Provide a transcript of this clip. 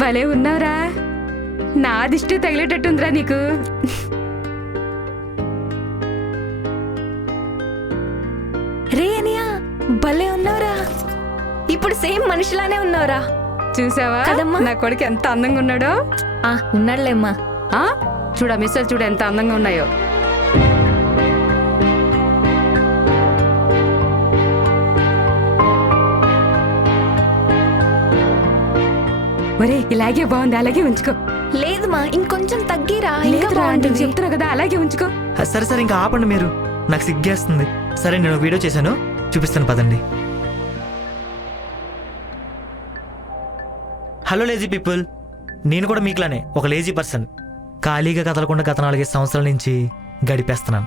భలే ఉన్నావురా. నా దిష్టి తగిలేటట్టుందిరా నీకు. రే అనియా, భలే ఉన్నావురా. ఇప్పుడు సేమ్ మనిషిలానే ఉన్నావురా. చూసావా కదమ్మా? నా కొడుకు ఎంత అందంగా ఉన్నాడో. ఉన్నాడులేమ్మా. చూడ మిస్సలు చూడ ఎంత అందంగా ఉన్నాయో. ఒరే ఇలాగే బాగుంది, అలాగే ఉంచుకో. లేదు మా, ఇంకొంచెం తగ్గిరా. ఇంకా లేదురా అంటే బాగుంటుంది. చెప్తున్నా కదా, అలాగే ఉంచుకో. సరే సరే ఇంకా ఆపండి మీరు, నాకు సిగ్గేస్తుంది. సరే నేను వీడియో చేశాను, చూపిస్తాను పదండి. హలో లేజీ పీపుల్, నేను కూడా మీకులానే ఒక లేజీ పర్సన్. ఖాళీగా కదలకుండా గత 4 సంవత్సరాల నుంచి గడిపేస్తున్నాను.